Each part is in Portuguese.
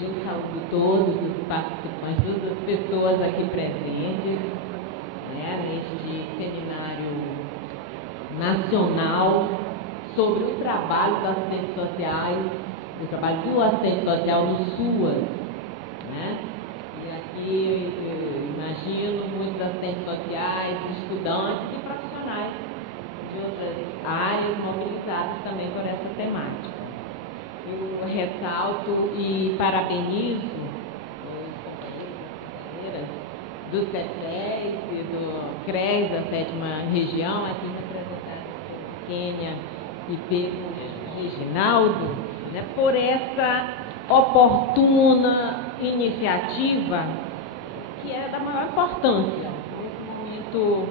Eu saúdo todos os participantes, todas as pessoas aqui presentes, né, neste seminário nacional sobre o trabalho dos assistentes sociais, o trabalho do assistente social no SUAS, né? E aqui eu imagino muitos assistentes sociais, estudantes e profissionais de outras áreas mobilizados também por essa temática. Eu ressalto e parabenizo os companheiros do CETES e do CRES, da 7ª região, aqui representados por Kênia e pelo Reginaldo, né, por essa oportuna iniciativa que é da maior importância nesse momento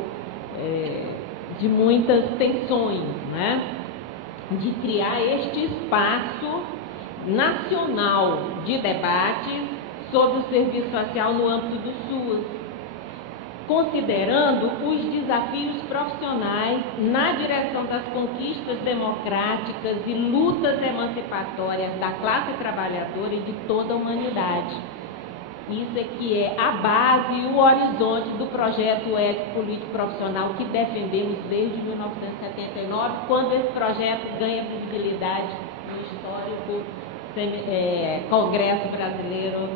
de muitas tensões, né? De criar este espaço nacional de debate sobre o serviço social no âmbito do SUAS, considerando os desafios profissionais na direção das conquistas democráticas e lutas emancipatórias da classe trabalhadora e de toda a humanidade. Isso é que é a base e o horizonte do projeto ético político profissional que defendemos desde 1979, quando esse projeto ganha visibilidade no histórico Congresso Brasileiro,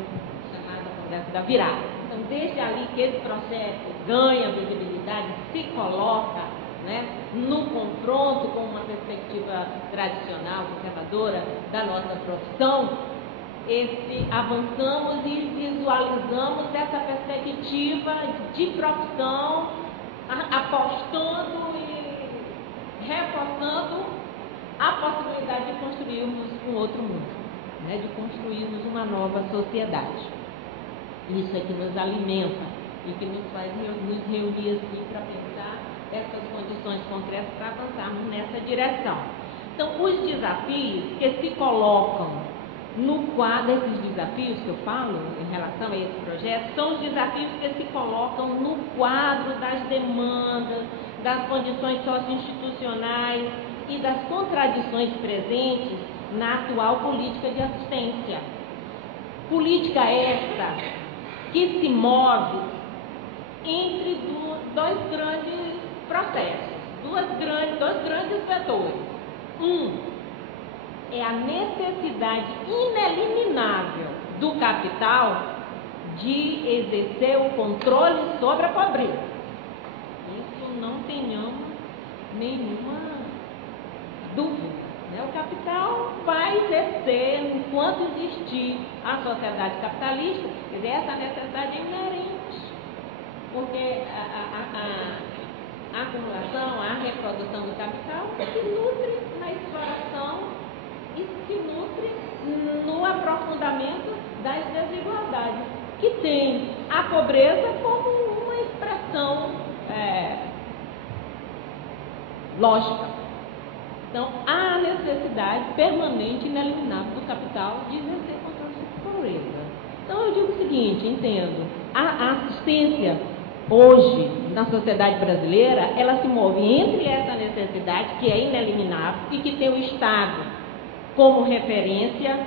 chamado Congresso da Virada. Então, desde ali que esse processo ganha visibilidade, se coloca, né, no confronto com uma perspectiva tradicional, conservadora da nossa profissão, avançamos e visualizamos essa perspectiva de profissão, apostando e reforçando a possibilidade de construirmos um outro mundo, né, de construirmos uma nova sociedade. Isso é que nos alimenta e que nos faz nos reunir assim para pensar essas condições concretas para avançarmos nessa direção. Então, os desafios que se colocam no quadro, esses desafios que eu falo em relação a esse projeto, são os desafios que se colocam no quadro das demandas, das condições socioinstitucionais e das contradições presentes na atual política de assistência. Política esta que se move entre dois grandes processos, dois grandes vetores. É a necessidade ineliminável do capital de exercer o controle sobre a pobreza. Isso não tenhamos nenhuma dúvida, né? O capital vai exercer enquanto existir a sociedade capitalista, quer dizer, essa necessidade é inerente, porque a acumulação, a reprodução do capital se nutre na exploração e se nutre no aprofundamento das desigualdades, que tem a pobreza como uma expressão lógica. Então, há a necessidade permanente e ineliminável do capital de exercer controle sobre a pobreza. Então, eu digo o seguinte, entendo, a assistência hoje, na sociedade brasileira, ela se move entre essa necessidade, que é ineliminável, e que tem o Estado como referência,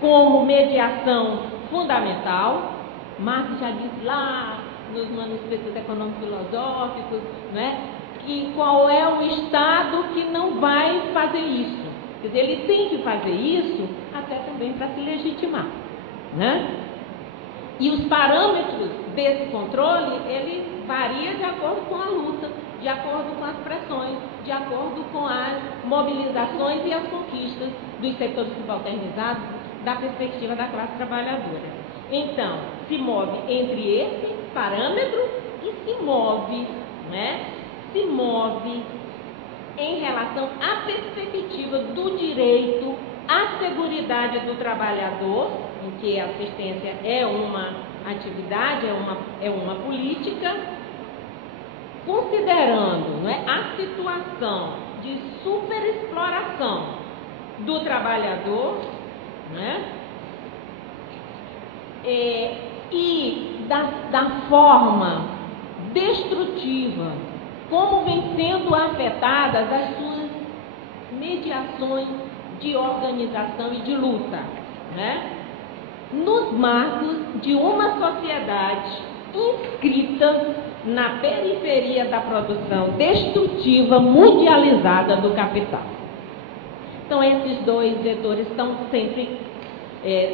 como mediação fundamental. Marx já disse lá nos manuscritos econômicos filosóficos, né, que qual é o Estado que não vai fazer isso. Quer dizer, ele tem que fazer isso até também para se legitimar, né? E os parâmetros desse controle, ele varia de acordo com a luta, de acordo com as pressões, de acordo com as mobilizações e as conquistas dos setores subalternizados da perspectiva da classe trabalhadora. Então, se move entre esse parâmetro e se move, né? Se move em relação à perspectiva do direito à seguridade do trabalhador, em que a assistência é uma atividade, é uma política, considerando, né, a situação de superexploração do trabalhador, né, e da forma destrutiva como vem sendo afetadas as suas mediações de organização e de luta, né? nos marcos de uma sociedade inscrita na periferia da produção destrutiva mundializada do capital. Então, esses dois vetores estão sempre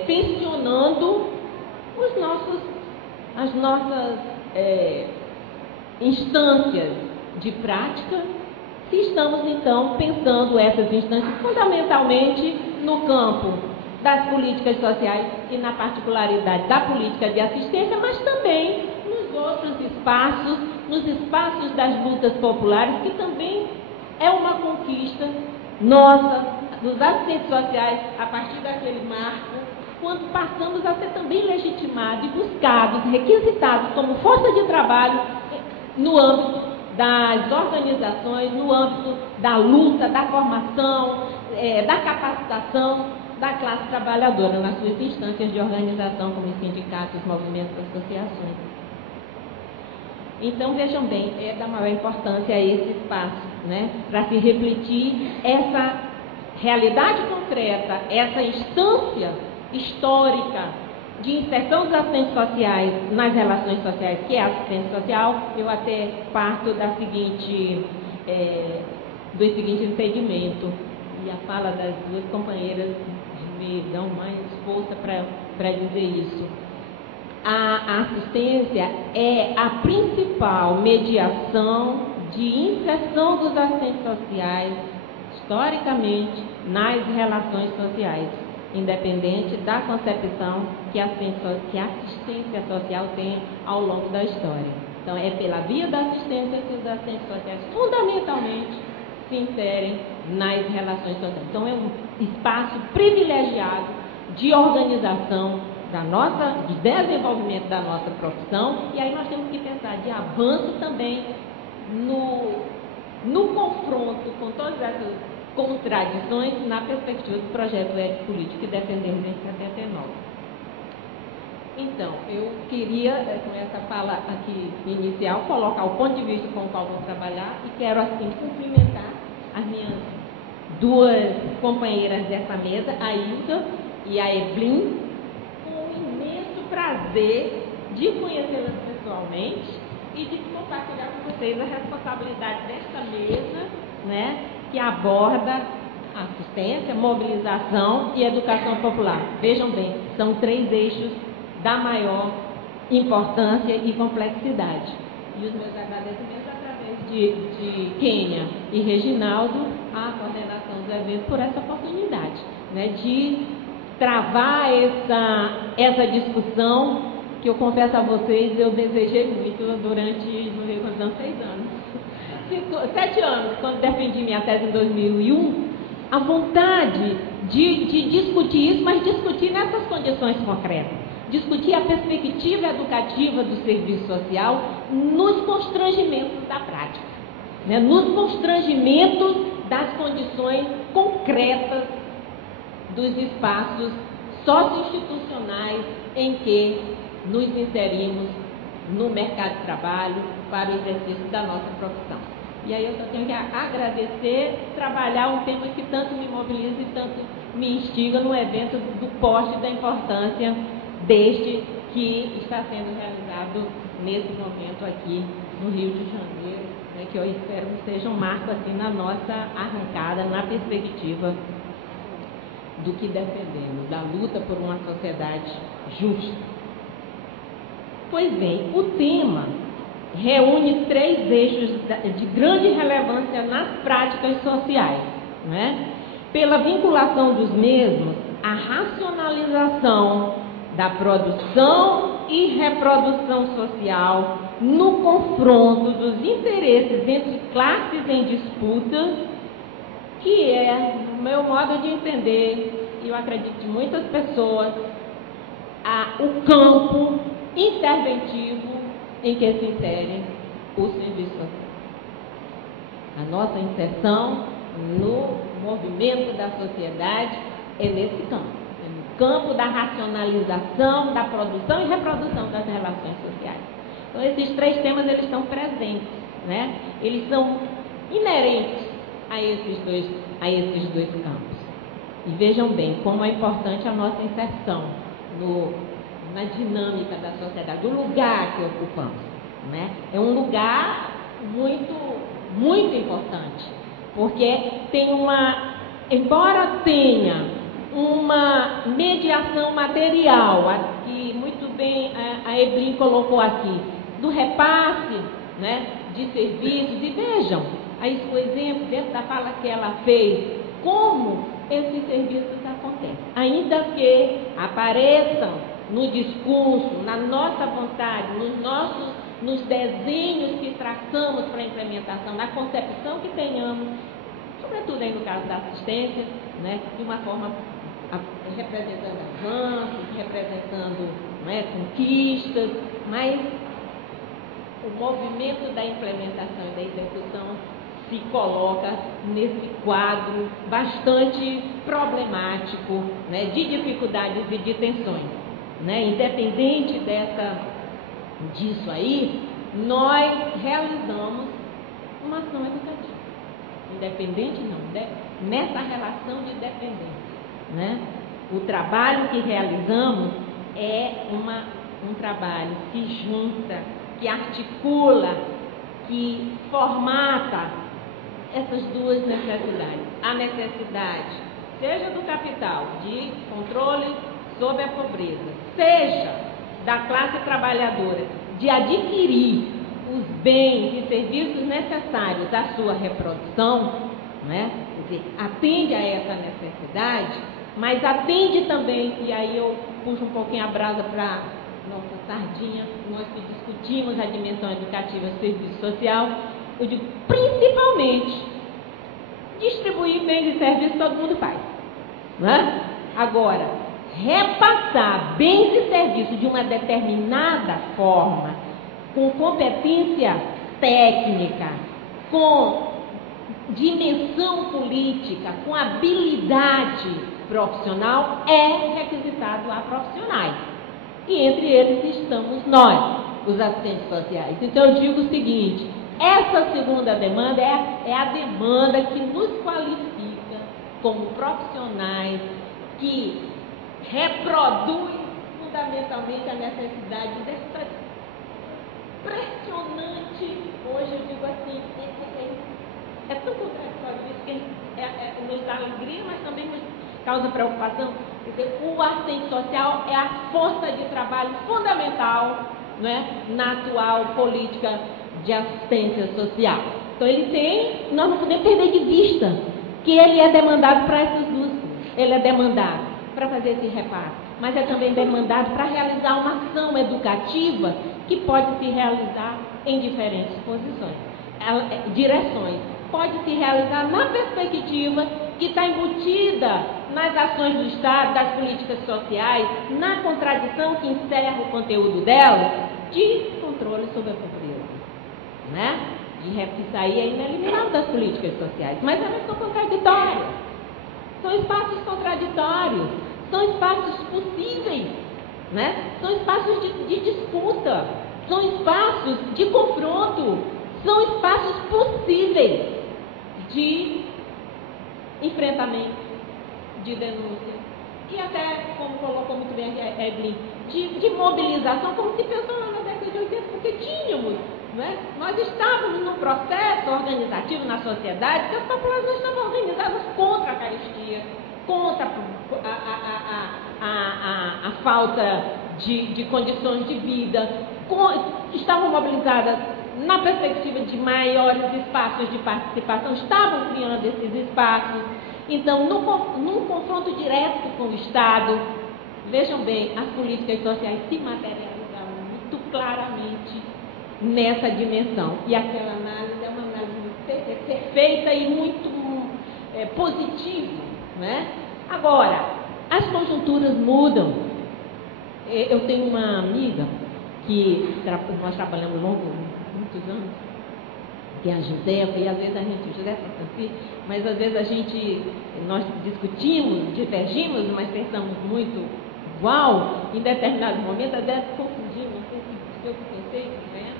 tensionando as nossas instâncias de prática, se estamos, então, pensando essas instâncias fundamentalmente no campo das políticas sociais e na particularidade da política de assistência, mas também nos outros espaços, nos espaços das lutas populares, que também é uma conquista nossa, dos assistentes sociais, a partir daquele marco, quando passamos a ser também legitimados e buscados, requisitados como força de trabalho no âmbito das organizações, no âmbito da luta, da formação, da capacitação da classe trabalhadora, nas suas instâncias de organização, como os sindicatos, movimentos, associações. Então, vejam bem, é da maior importância esse espaço, né, para se refletir essa realidade concreta, essa instância histórica de inserção dos assistentes sociais nas relações sociais, que é a assistência social. Eu até parto do seguinte entendimento, e a fala das duas companheiras me dão mais força para dizer isso. A assistência é a principal mediação de inserção dos assistentes sociais, historicamente, nas relações sociais, independente da concepção que a assistência social tem ao longo da história. Então, é pela via da assistência que os assistentes sociais, fundamentalmente, se inserem nas relações sociais. Então, é um espaço privilegiado de organização de desenvolvimento da nossa profissão, e aí nós temos que pensar de avanço também no confronto com todas essas contradições na perspectiva do projeto ético-político que defendemos em 79. Então, eu queria, com essa fala aqui inicial, colocar o ponto de vista com o qual vou trabalhar, e quero, assim, cumprimentar as minhas duas companheiras dessa mesa, a Hilda e a Evelyn, com um imenso prazer de conhecê-las pessoalmente e de compartilhar com vocês a responsabilidade desta mesa, né, que aborda assistência, mobilização e educação popular. Vejam bem, são três eixos da maior importância e complexidade. E os meus agradecimentos através de Kênia e Reginaldo, à coordenação do evento, por essa oportunidade, né, de travar essa discussão que eu confesso a vocês, eu desejei muito durante, não sei quantos anos, 6 anos. 7 anos, quando defendi minha tese em 2001, a vontade de discutir isso, mas discutir nessas condições concretas. Discutir a perspectiva educativa do serviço social nos constrangimentos da prática, né? Nos constrangimentos das condições concretas dos espaços socioinstitucionais em que nos inserimos no mercado de trabalho para o exercício da nossa profissão. E aí eu só tenho que agradecer, trabalhar um tema que tanto me mobiliza e tanto me instiga no evento do porte da importância deste que está sendo realizado nesse momento aqui no Rio de Janeiro, né, que eu espero que seja um marco assim na nossa arrancada, na perspectiva do que defendemos, da luta por uma sociedade justa. Pois bem, o tema reúne 3 eixos de grande relevância nas práticas sociais, né? Pela vinculação dos mesmos, a racionalização da produção e reprodução social no confronto dos interesses entre classes em disputa, que é, no meu modo de entender, e eu acredito de muitas pessoas, o campo interventivo em que se insere o serviço social. A nossa inserção no movimento da sociedade é nesse campo, no campo da racionalização, da produção e reprodução das relações sociais. Então, esses 3 temas, eles estão presentes, né? Eles são inerentes a esses dois campos. E vejam bem como é importante a nossa inserção na dinâmica da sociedade, do lugar que ocupamos, né? É um lugar muito, muito importante, porque embora tenha uma mediação material, que muito bem a Evelyn colocou aqui, do repasse, né, de serviços, e vejam aí o exemplo dentro da fala que ela fez, como esses serviços acontecem, ainda que apareçam no discurso, na nossa vontade, nos desenhos que traçamos para a implementação, na concepção que tenhamos, sobretudo aí no caso da assistência, né, de uma forma representando avanços, representando, né, conquistas, mas o movimento da implementação e da execução se coloca nesse quadro bastante problemático, né, de dificuldades e de tensões, né? Independente disso aí, nós realizamos uma ação educativa. Independente não, né? Nessa relação de dependência, né? O trabalho que realizamos é um trabalho que junta, que articula, que formata essas duas necessidades. A necessidade, seja do capital, de controle sobre a pobreza, seja da classe trabalhadora, de adquirir os bens e serviços necessários à sua reprodução, né? Quer dizer, atende a essa necessidade, mas atende também, e aí eu puxo um pouquinho a brasa para nossa sardinha, nós que discutimos a dimensão educativa do serviço social, eu digo, principalmente, distribuir bens e serviços todo mundo faz, né? Agora, repassar bens e serviços de uma determinada forma, com competência técnica, com dimensão política, com habilidade profissional, é requisitado a profissionais. E entre eles estamos nós, os assistentes sociais. Então eu digo o seguinte, essa segunda demanda é a demanda que nos qualifica como profissionais que reproduz fundamentalmente a necessidade dessa pressionante, hoje eu digo assim, é tão contraditório isso que nos dá alegria, mas também nos causa preocupação. Quer dizer, o assistente social é a força de trabalho fundamental, né, na atual política de assistência social. Então nós não podemos perder de vista que ele é demandado para essas duas coisas. Ele é demandado para fazer esse repasse, mas é também demandado para realizar uma ação educativa que pode se realizar em diferentes direções. Pode se realizar na perspectiva que está embutida nas ações do Estado, das políticas sociais, na contradição que encerra o conteúdo dela, de controle sobre a pobreza, né? Isso aí é ineliminável das políticas sociais, mas elas são contraditórias, são espaços contraditórios, são espaços possíveis, né? São espaços de disputa, são espaços de confronto, são espaços possíveis de enfrentamento, de denúncia, e até, como colocou muito bem a Evelyn, de mobilização, como se pensou lá na década de 80, porque tínhamos, né? Nós estávamos num processo organizativo na sociedade que as populações estavam organizadas contra a carestia, contra a falta de condições de vida, estavam mobilizadas na perspectiva de maiores espaços de participação, estavam criando esses espaços. Então, num confronto direto com o Estado, vejam bem, as políticas sociais se materializaram muito claramente nessa dimensão. E aquela análise é uma análise perfeita e muito positiva, né? Agora, as conjunturas mudam. Eu tenho uma amiga que nós trabalhamos muitos anos, que é a Josefa, e às vezes a gente, Josefa Francisco, mas às vezes nós discutimos, divergimos, mas pensamos muito igual, em determinados momentos, até confundimos, não sei se eu pensei, né?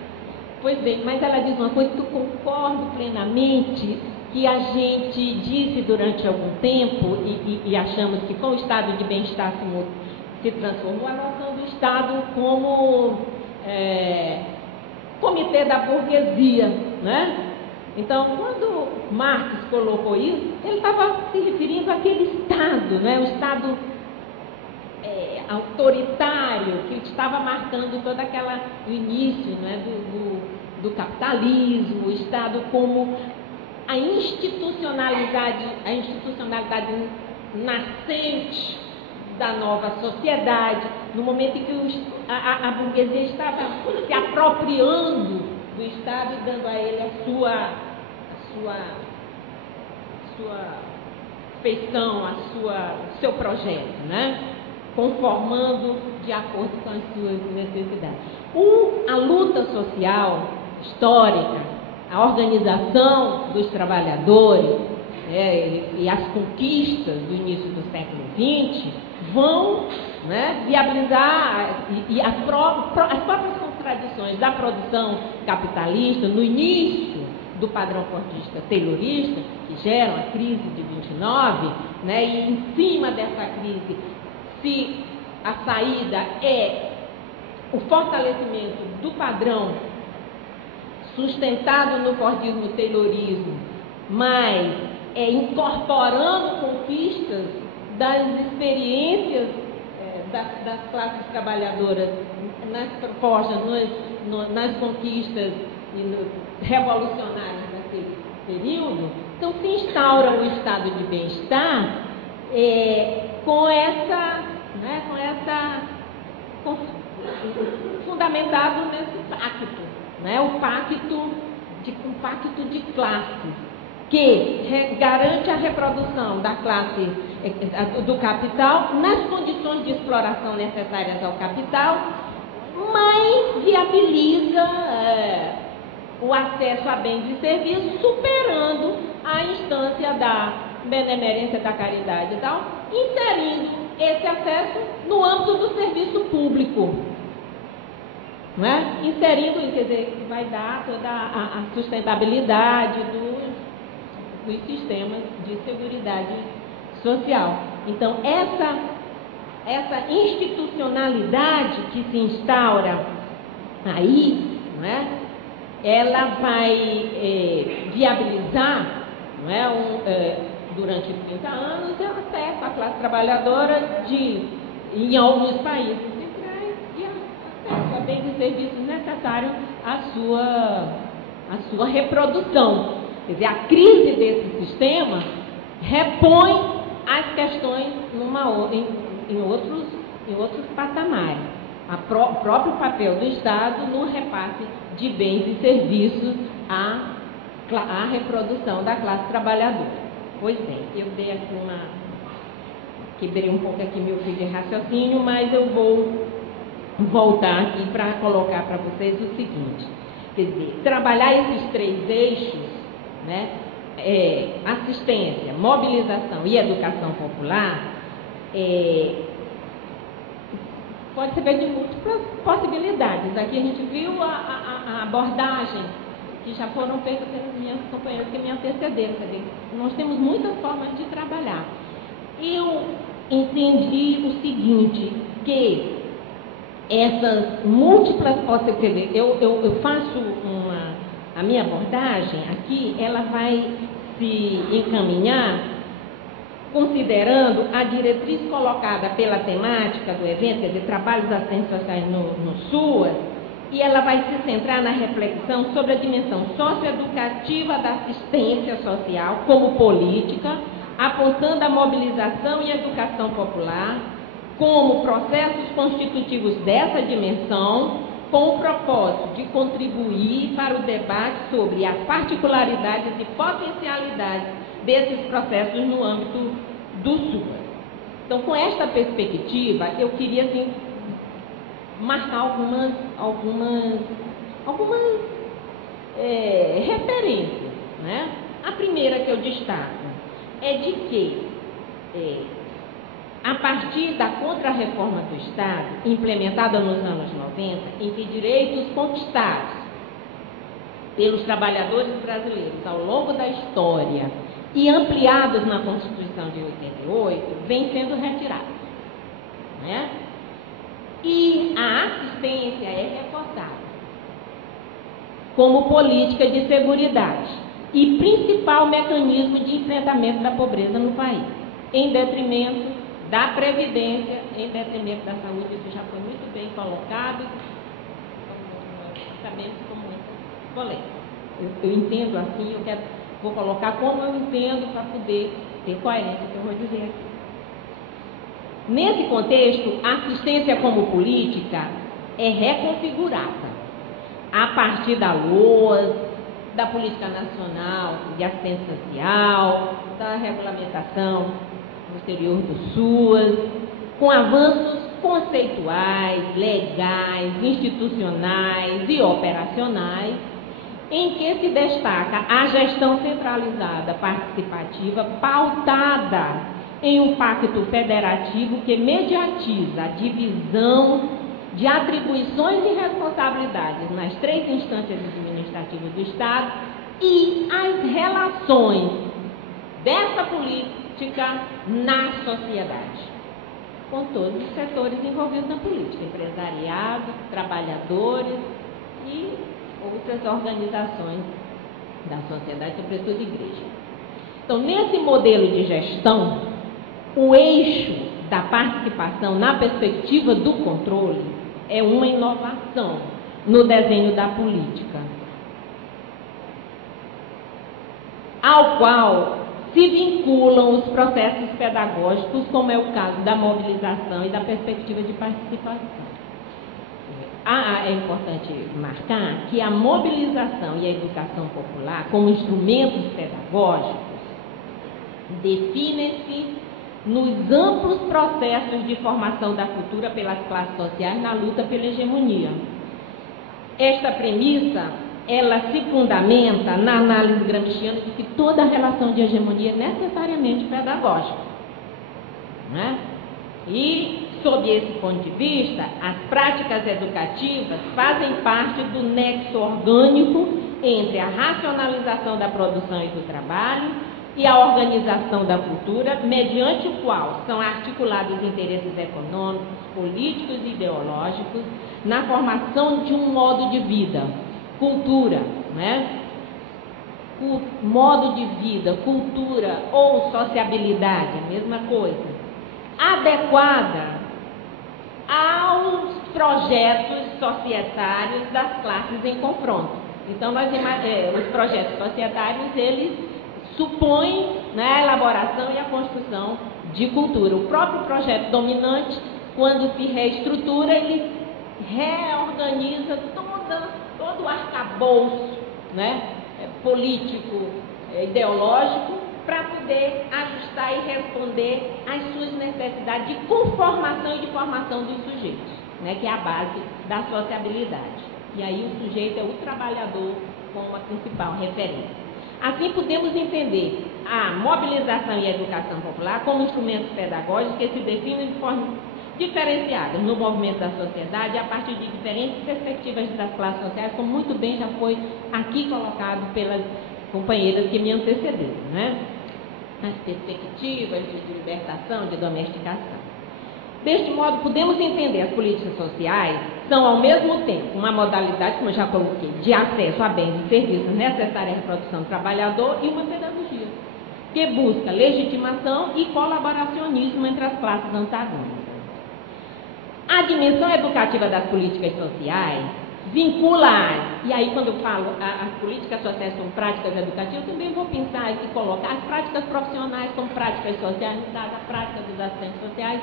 Pois bem, mas ela diz uma coisa que eu concordo plenamente, que a gente disse durante algum tempo, e achamos que com o estado de bem-estar se transformou a noção do Estado como comitê da burguesia, né? Então, quando Marx colocou isso, ele estava se referindo àquele Estado, né? O Estado autoritário que estava marcando todo o início, né? do capitalismo, o Estado como a institucionalidade nascente da nova sociedade, no momento em que a burguesia estava se apropriando do Estado e dando a ele sua feição, seu projeto, né? Conformando de acordo com as suas necessidades. A luta social histórica, a organização dos trabalhadores e as conquistas do início do século XX vão, né, viabilizar e as próprias contradições da produção capitalista no início do padrão fordista taylorista, que geram a crise de 29, né, e em cima dessa crise, se a saída é o fortalecimento do padrão sustentado no fordismo taylorismo, mas incorporando conquistas das experiências das classes trabalhadoras nas propostas, nas conquistas revolucionárias daquele período. Então se instaura o estado de bem-estar fundamentado nesse pacto, né? Um pacto de classes que garante a reprodução da classe do capital nas condições de exploração necessárias ao capital, mas viabiliza o acesso a bens e serviços, superando a instância da benemerência, da caridade e tal, inserindo esse acesso no âmbito do serviço público, não é? Inserindo, quer dizer, que vai dar toda a sustentabilidade dos sistemas de seguridade social. Então, essa institucionalidade que se instaura aí, não é? Ela vai viabilizar, não é, durante 30 anos, o acesso à classe trabalhadora em alguns países centrais e acesso a bens e serviços necessários à sua reprodução. Quer dizer, a crise desse sistema repõe as questões em outros patamares. O próprio papel do Estado no repasse de bens e serviços à reprodução da classe trabalhadora. Pois bem, eu quebrei um pouco aqui meu fio de raciocínio, mas eu vou voltar aqui para colocar para vocês o seguinte. Quer dizer, trabalhar esses 3 eixos, né, assistência, mobilização e educação popular, pode ser feito de múltiplas possibilidades. Aqui a gente viu a abordagem que já foram feitas pelas minhas companheiras que me antecederam. Quer dizer, nós temos muitas formas de trabalhar. Eu entendi o seguinte, que essas múltiplas possibilidades, eu faço a minha abordagem aqui, ela vai se encaminhar considerando a diretriz colocada pela temática do evento, quer dizer, trabalhos assistentes sociais no SUAS, e ela vai se centrar na reflexão sobre a dimensão socioeducativa da assistência social como política, apontando a mobilização e educação popular como processos constitutivos dessa dimensão, com o propósito de contribuir para o debate sobre as particularidades e potencialidades desses processos no âmbito do SUAS. Então, com esta perspectiva, eu queria assim, marcar algumas referências, né? A primeira que eu destaco é de que, a partir da Contra-Reforma do Estado, implementada nos anos 90, em que direitos conquistados pelos trabalhadores brasileiros ao longo da história e ampliados na Constituição de 88, vêm sendo retirados, né? E a assistência é reforçada como política de seguridade e principal mecanismo de enfrentamento da pobreza no país, em detrimento da previdência, em detrimento da saúde. Isso já foi muito bem colocado, sabemos como é polêmico. Eu entendo assim, vou colocar como eu entendo para poder ter coerência com o que eu vou dizer aqui. Nesse contexto, a assistência como política é reconfigurada a partir da LOAS, da Política Nacional de Assistência Social, da regulamentação posterior do SUAS, com avanços conceituais, legais, institucionais e operacionais, em que se destaca a gestão centralizada participativa pautada em um pacto federativo que mediatiza a divisão de atribuições e responsabilidades nas 3 instâncias administrativas do Estado e as relações dessa política na sociedade, com todos os setores envolvidos na política, empresariado, trabalhadores e outras organizações da sociedade, sobretudo igreja. Então, nesse modelo de gestão, o eixo da participação na perspectiva do controle é uma inovação no desenho da política, ao qual se vinculam os processos pedagógicos, como é o caso da mobilização e da perspectiva de participação. É importante marcar que a mobilização e a educação popular, como instrumentos pedagógicos, definem-se nos amplos processos de formação da cultura pelas classes sociais na luta pela hegemonia. Esta premissa, ela se fundamenta na análise gramsciana de que toda relação de hegemonia é necessariamente pedagógica, né? E, sob esse ponto de vista, as práticas educativas fazem parte do nexo orgânico entre a racionalização da produção e do trabalho e a organização da cultura, mediante o qual são articulados interesses econômicos, políticos e ideológicos na formação de um modo de vida. Cultura, né? Modo de vida, cultura ou sociabilidade, a mesma coisa, adequada aos projetos societários das classes em confronto. Então, os projetos societários, eles supõem, né, a elaboração e a construção de cultura. O próprio projeto dominante, quando se reestrutura, ele reorganiza todo o arcabouço, né, político, ideológico, para poder ajustar e responder às suas necessidades de conformação e de formação dos sujeitos, né, que é a base da sociabilidade. E aí o sujeito é o trabalhador como a principal referência. Assim, podemos entender a mobilização e a educação popular como instrumentos pedagógicos que se definem de formas diferenciadas no movimento da sociedade a partir de diferentes perspectivas das classes sociais, como muito bem já foi aqui colocado pelas companheiras que me antecederam, né? As perspectivas de libertação, de domesticação. Deste modo, podemos entender as políticas sociais são, ao mesmo tempo, uma modalidade, como eu já coloquei, de acesso a bens e serviços necessários à reprodução do trabalhador e uma pedagogia, que busca legitimação e colaboracionismo entre as classes antagônicas. A dimensão educativa das políticas sociais vincula, e aí quando eu falo as políticas sociais são práticas educativas, eu também vou pensar e colocar as práticas profissionais como práticas sociais, a prática dos assistentes sociais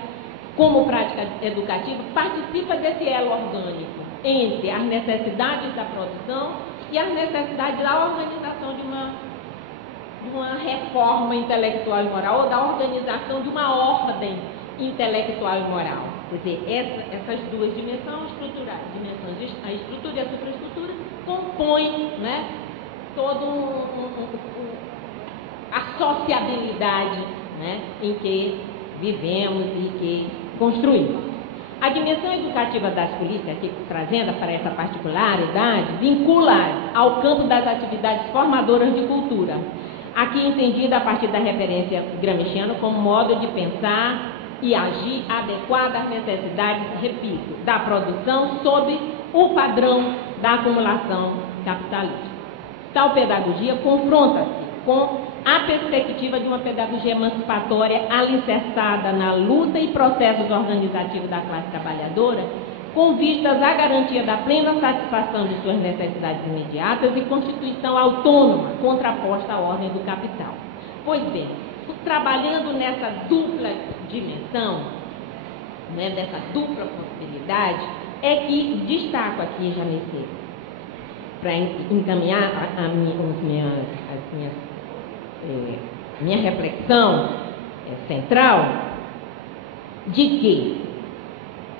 como prática educativa, participa desse elo orgânico entre as necessidades da produção e as necessidades da organização de uma reforma intelectual e moral, ou da organização de uma ordem intelectual e moral. Quer dizer, essas duas dimensões estruturais, a estrutura e a superestrutura, compõem, né, todo a sociabilidade, né, em que vivemos e que construímos. A dimensão educativa das políticas, aqui trazendo para essa particularidade, vincula ao campo das atividades formadoras de cultura, aqui entendida a partir da referência gramsciana como modo de pensar e agir adequado às necessidades, repito, da produção sob o padrão da acumulação capitalista. Tal pedagogia confronta-se com a perspectiva de uma pedagogia emancipatória alicerçada na luta e processos organizativos da classe trabalhadora, com vistas à garantia da plena satisfação de suas necessidades imediatas e constituição autônoma, contraposta à ordem do capital. Pois bem, trabalhando nessa dupla dimensão, né, dessa dupla possibilidade, é que destaco aqui, Janeci, para encaminhar minha reflexão central, de que,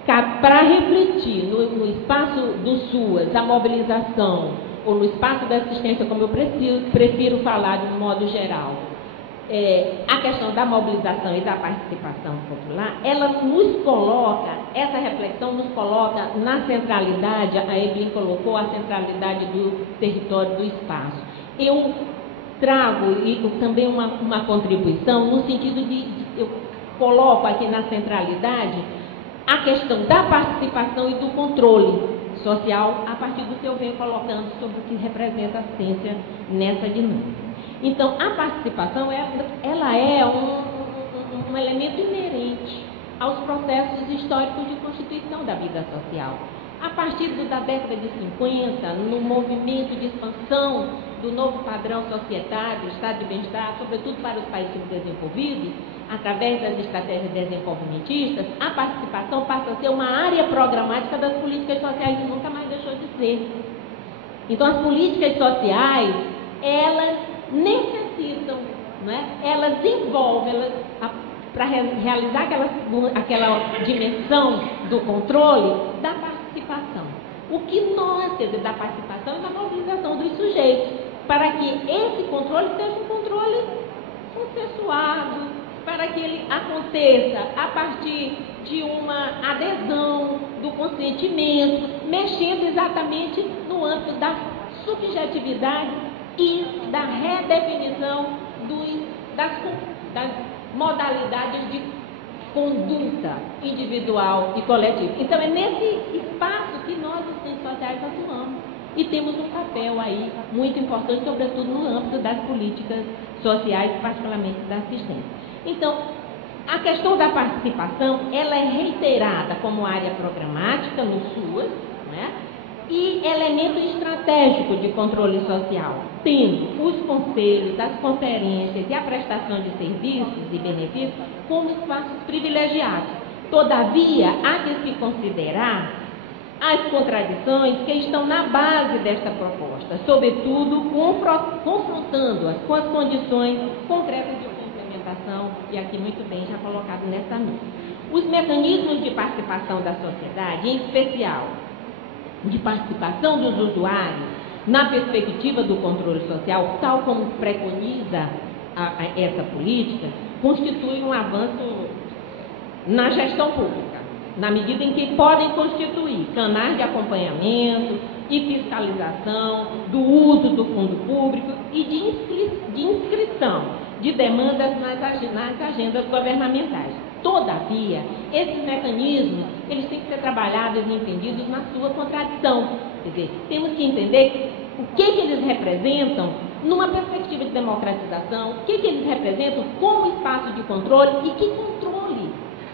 para refletir no espaço do SUAS, a mobilização, ou no espaço da assistência, como eu prefiro falar de um modo geral, a questão da mobilização e da participação popular, ela nos coloca, essa reflexão nos coloca na centralidade, a Evelyn colocou a centralidade do território, do espaço. Eu trago também uma contribuição no sentido eu coloco aqui na centralidade a questão da participação e do controle social a partir do que eu venho colocando sobre o que representa a ciência nessa dinâmica. Então, a participação ela é um elemento inerente aos processos históricos de constituição da vida social. A partir da década de 50, no movimento de expansão do novo padrão societário, estado de bem-estar, sobretudo para os países desenvolvidos, através das estratégias desenvolvimentistas, a participação passa a ser uma área programática das políticas sociais e nunca mais deixou de ser. Então, as políticas sociais, elas necessitam, né? Elas envolvem, para realizar aquela dimensão do controle, da participação. O que nós, quer dizer, da participação e da mobilização dos sujeitos, para que esse controle seja um controle consensuado, para que ele aconteça a partir de uma adesão, do consentimento, mexendo exatamente no âmbito da subjetividade e da redefinição das modalidades de conduta individual e coletiva. Então, é nesse espaço que nós, os cientistas sociais, atuamos. E temos um papel aí muito importante, sobretudo no âmbito das políticas sociais, particularmente da assistência. Então, a questão da participação, ela é reiterada como área programática no SUAS, né? E elemento estratégico de controle social, tendo os conselhos, as conferências e a prestação de serviços e benefícios como espaços privilegiados. Todavia, há que se considerar as contradições que estão na base desta proposta, sobretudo confrontando-as com as condições concretas de complementação, e aqui muito bem já colocado nessa mesa. Os mecanismos de participação da sociedade, em especial de participação dos usuários na perspectiva do controle social, tal como preconiza essa política, constitui um avanço na gestão pública, na medida em que podem constituir canais de acompanhamento e fiscalização do uso do fundo público e de inscrição de demandas nas agendas governamentais. Todavia, esses mecanismos, eles têm que ser trabalhados e entendidos na sua contradição. Quer dizer, temos que entender o que eles representam numa perspectiva de democratização, o que eles representam como espaço de controle e que controle,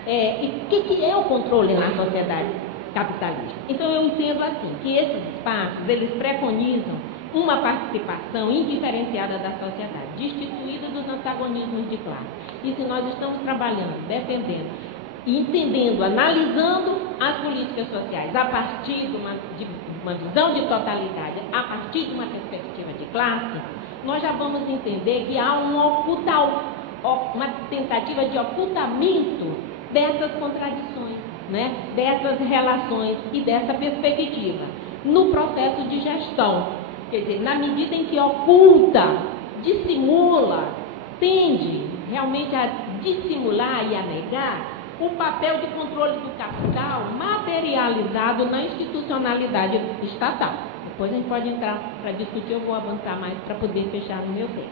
e o que é o controle na sociedade capitalista. Então, eu entendo assim, que esses espaços, eles preconizam uma participação indiferenciada da sociedade, destituída dos antagonismos de classe. E se nós estamos trabalhando, defendendo, entendendo, analisando as políticas sociais a partir de uma visão de totalidade, a partir de uma perspectiva de classe, nós já vamos entender que há uma tentativa de ocultamento dessas contradições, né? Dessas relações e dessa perspectiva no processo de gestão. Quer dizer, na medida em que oculta, dissimula, tende realmente a dissimular e a negar o papel de controle do capital materializado na institucionalidade estatal. Depois a gente pode entrar para discutir, eu vou avançar mais para poder fechar no meu tempo.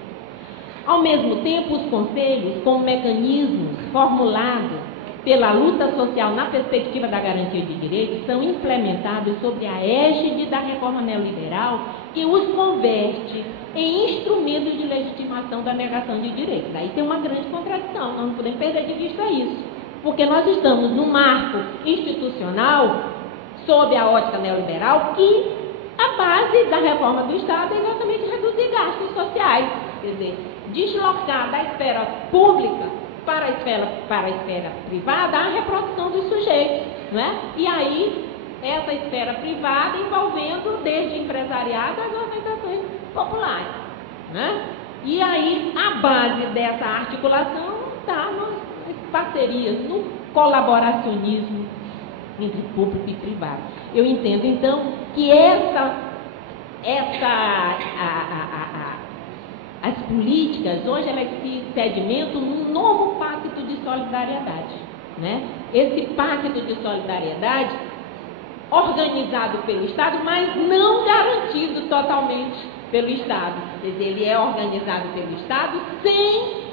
Ao mesmo tempo, os conselhos, como mecanismos formulados pela luta social na perspectiva da garantia de direitos são implementados sob a égide da reforma neoliberal que os converte em instrumentos de legitimação da negação de direitos. Aí tem uma grande contradição, nós não podemos perder de vista isso, porque nós estamos num marco institucional sob a ótica neoliberal que a base da reforma do Estado é exatamente reduzir gastos sociais, quer dizer, deslocar da esfera pública para a esfera privada a reprodução dos sujeitos, não é? E aí, essa esfera privada envolvendo desde empresariado às organizações populares, né? E aí, a base dessa articulação está nas parcerias, no colaboracionismo entre público e privado. Eu entendo, então, que as políticas, hoje, elas se sedimentam num novo pacto de solidariedade, né? Esse pacto de solidariedade organizado pelo Estado, mas não garantido totalmente pelo Estado. Quer dizer, ele é organizado pelo Estado sem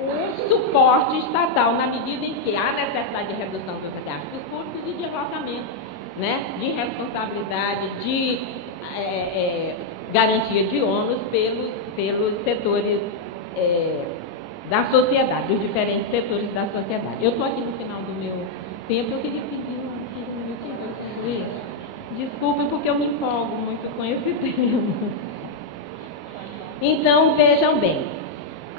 o suporte estatal, na medida em que há necessidade de redução dos gastos públicos e de deslocamento, né, de responsabilidade, de garantia de ônus pelos setores da sociedade, dos diferentes setores da sociedade. Eu estou aqui no final do meu tempo, eu queria pedir um minutinho. Desculpe, porque eu me empolgo muito com esse tema. Então, vejam bem,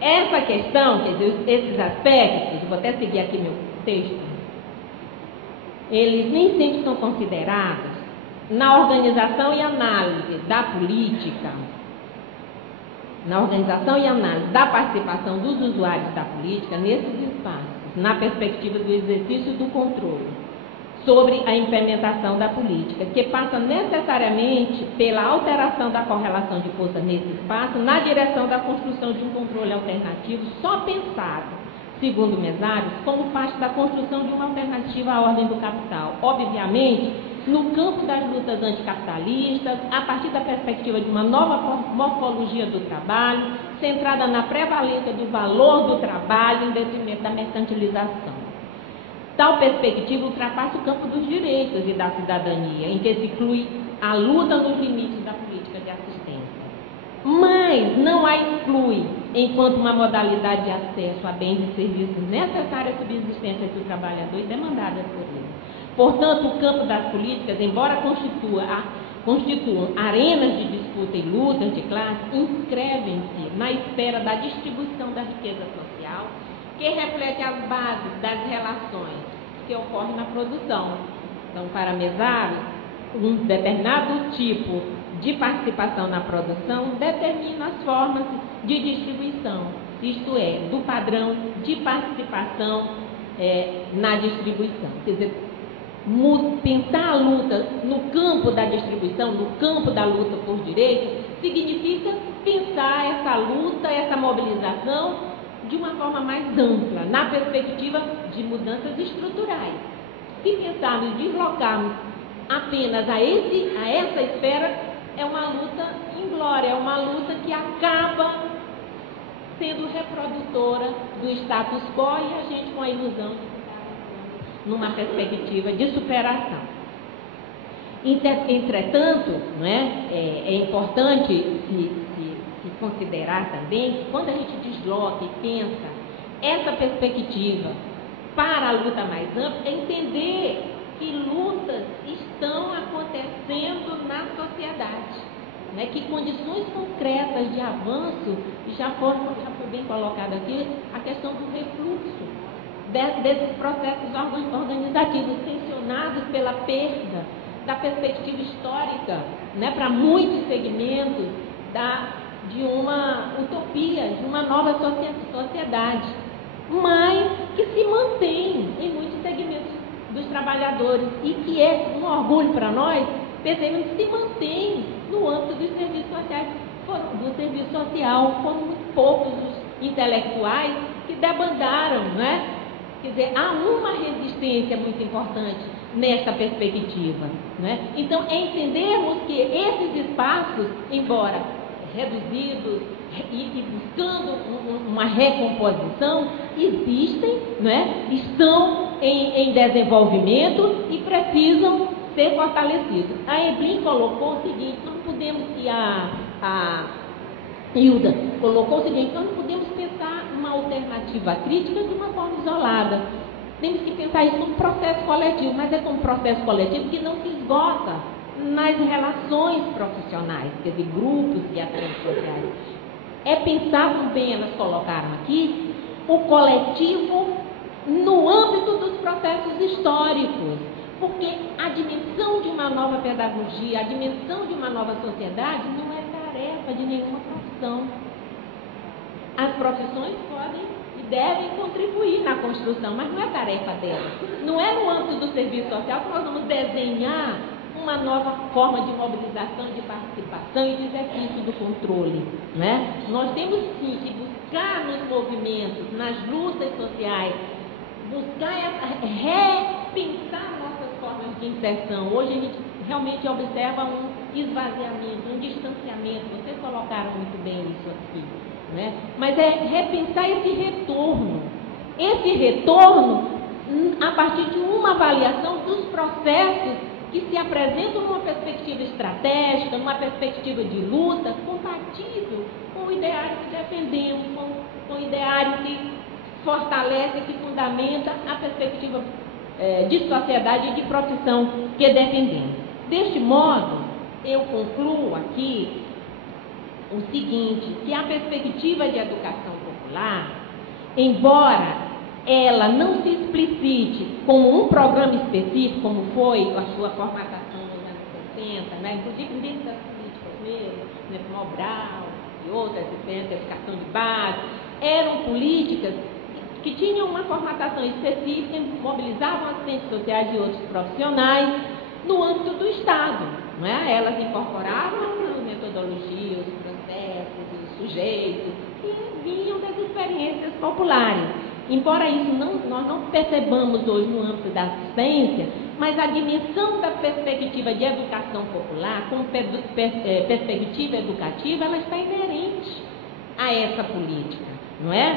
essa questão, quer dizer, esses aspectos, vou até seguir aqui meu texto, eles nem sempre são considerados na organização e análise da política, na organização e análise da participação dos usuários da política nesses espaços, na perspectiva do exercício do controle sobre a implementação da política, que passa necessariamente pela alteração da correlação de força nesse espaço, na direção da construção de um controle alternativo só pensado, segundo Mesaros, como parte da construção de uma alternativa à ordem do capital. Obviamente, no campo das lutas anticapitalistas, a partir da perspectiva de uma nova morfologia do trabalho, centrada na prevalência do valor do trabalho em detrimento da mercantilização. Tal perspectiva ultrapassa o campo dos direitos e da cidadania, em que se inclui a luta nos limites da política de assistência. Mas não a exclui enquanto uma modalidade de acesso a bens e serviços necessários à subsistência do trabalhador e demandadas por ele. Portanto, o campo das políticas, embora constituam arenas de disputa e lutas de classe, inscrevem-se na esfera da distribuição da riqueza social, que reflete as bases das relações que ocorrem na produção. Então, para Mesaros, um determinado tipo de participação na produção determina as formas de distribuição, isto é, do padrão de participação na distribuição. Quer dizer, pensar a luta no campo da distribuição, no campo da luta por direitos, significa pensar essa luta, essa mobilização de uma forma mais ampla, na perspectiva de mudanças estruturais. Se pensarmos em deslocarmos apenas a essa esfera, é uma luta inglória, é uma luta que acaba sendo reprodutora do status quo e a gente com a ilusão numa perspectiva de superação. Entretanto, não é importante se considerar também que quando a gente desloca e pensa essa perspectiva para a luta mais ampla, é entender que lutas estão acontecendo na sociedade, né? Que condições concretas de avanço já foi bem colocado aqui a questão do refluxo desses processos organizativos tensionados pela perda da perspectiva histórica, né, para muitos segmentos de uma utopia, de uma nova sociedade, mas que se mantém em muitos segmentos dos trabalhadores e que é um orgulho para nós percebemos que se mantém no âmbito dos serviços sociais, do serviço social. Foram muito poucos os intelectuais que debandaram, né? Quer dizer, há uma resistência muito importante nesta perspectiva, né? Então, é entendermos que esses espaços, embora reduzidos e buscando uma recomposição, existem, né? Estão em desenvolvimento e precisam ser fortalecidos. A Evelyn colocou o seguinte, não podemos, e a Hilda colocou o seguinte, nós não podemos pensar uma alternativa crítica de uma forma isolada. Temos que pensar isso como processo coletivo, mas é como processo coletivo que não se esgota nas relações profissionais, quer dizer, grupos e ações sociais. É pensar, como bem elas colocaram aqui, o coletivo no âmbito dos processos históricos, porque a dimensão de uma nova pedagogia, a dimensão de uma nova sociedade não é tarefa de nenhuma profissão. As profissões podem e devem contribuir na construção, mas não é tarefa delas. Não é no âmbito do serviço social que nós vamos desenhar uma nova forma de mobilização, de participação e de exercício do controle, né? Nós temos sim que buscar nos movimentos, nas lutas sociais, buscar repensar nossas formas de inserção. Hoje a gente realmente observa um esvaziamento, um distanciamento. Vocês colocaram muito bem isso aqui, né? Mas é repensar esse retorno. Esse retorno a partir de uma avaliação dos processos que se apresentam numa perspectiva estratégica, numa perspectiva de luta, compatível com o ideário que defendemos, com o ideário que fortalece, que fundamenta a perspectiva de sociedade e de profissão que defendemos. Deste modo, eu concluo aqui o seguinte, que a perspectiva de educação popular, embora ela não se explicite como um programa específico, como foi a sua formatação nos anos 60, né? Inclusive dentro das políticas mesmo, né? Mobral e outras, educação de base, eram políticas que tinham uma formatação específica, mobilizavam assistentes sociais e outros profissionais no âmbito do Estado, né? Elas incorporavam as metodologias, os processos, os sujeitos, que vinham das experiências populares. Embora isso nós não percebamos hoje no âmbito da assistência, mas a dimensão da perspectiva de educação popular, como perspectiva educativa, ela está inerente a essa política, não é?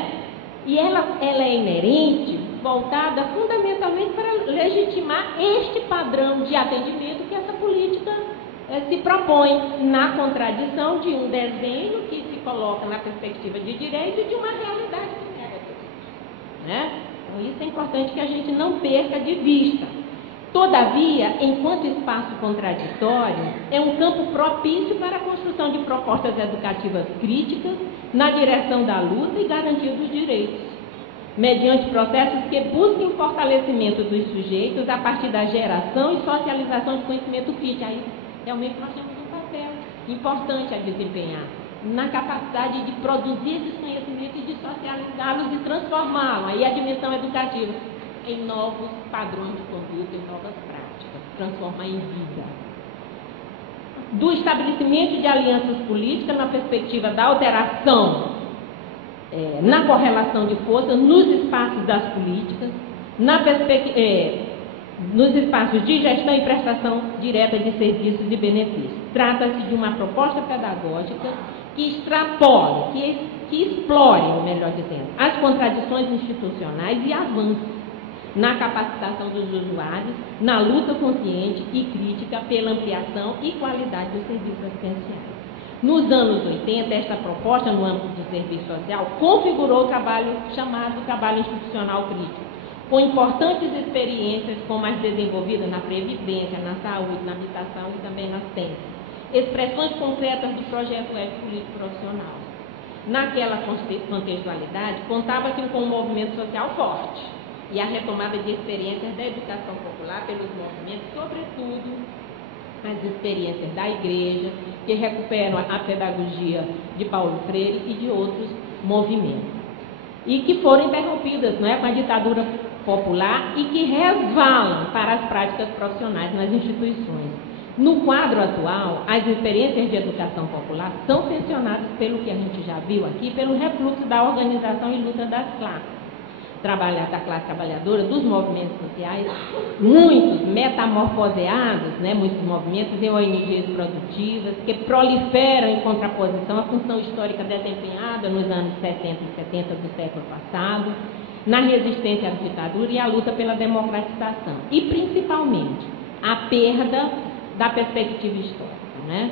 E ela é inerente, voltada fundamentalmente para legitimar este padrão de atendimento que essa política se propõe, na contradição de um desenho que se coloca na perspectiva de direito e de uma realidade que nega direito, né? Então, isso é importante que a gente não perca de vista. Todavia, enquanto espaço contraditório, é um campo propício para a construção de propostas educativas críticas na direção da luta e garantia dos direitos, mediante processos que busquem o fortalecimento dos sujeitos a partir da geração e socialização de conhecimento crítico. Aí, realmente, nós temos um papel importante a desempenhar na capacidade de produzir esses conhecimentos e de socializá-los e transformá-los, aí a dimensão educativa, em novos padrões de conduta, em novas práticas, transformar em vida. Do estabelecimento de alianças políticas na perspectiva da alteração na correlação de forças nos espaços das políticas, nos espaços de gestão e prestação direta de serviços e benefícios. Trata-se de uma proposta pedagógica que extrapole, que explore, melhor dizendo, as contradições institucionais e avance na capacitação dos usuários, na luta consciente e crítica pela ampliação e qualidade dos serviços assistenciais. Nos anos 80, esta proposta, no âmbito do serviço social, configurou o trabalho chamado trabalho institucional crítico, com importantes experiências como as desenvolvidas na previdência, na saúde, na habitação e também na ciência. Expressões concretas do projeto político profissional. Naquela contextualidade, contava-se com um movimento social forte e a retomada de experiências da educação popular pelos movimentos, sobretudo as experiências da Igreja, que recuperam a pedagogia de Paulo Freire e de outros movimentos, e que foram interrompidas, não é, com a ditadura popular e que resvalam para as práticas profissionais nas instituições. No quadro atual, as experiências de educação popular são tensionadas pelo que a gente já viu aqui, pelo refluxo da organização e luta das classes. Da classe trabalhadora, dos movimentos sociais, muitos metamorfoseados, né, muitos movimentos em ONGs produtivas, que proliferam em contraposição à função histórica desempenhada nos anos 60 e 70 do século passado, na resistência à ditadura e a luta pela democratização. E, principalmente, a perda da perspectiva histórica, né?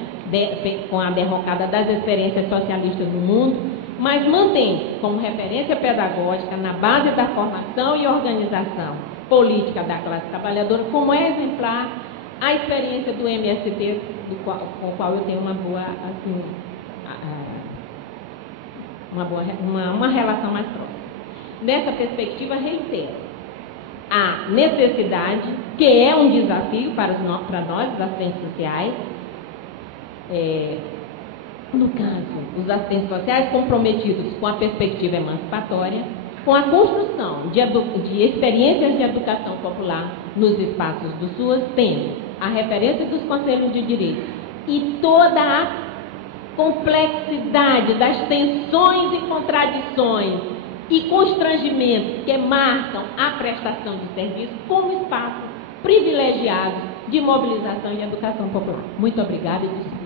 Com a derrocada das experiências socialistas no mundo, mas mantém como referência pedagógica na base da formação e organização política da classe trabalhadora, como é exemplar a experiência do MST, com o qual eu tenho uma boa, assim, uma relação mais próxima. Nessa perspectiva, reitero a necessidade, que é um desafio para nós, os assistentes sociais, no caso, os assistentes sociais comprometidos com a perspectiva emancipatória, com a construção de experiências de educação popular nos espaços do SUAS, tendo a referência dos conselhos de direito e toda a complexidade das tensões e contradições e constrangimentos que marcam a prestação de serviço como espaço privilegiado de mobilização e educação popular. Muito obrigada e desculpa.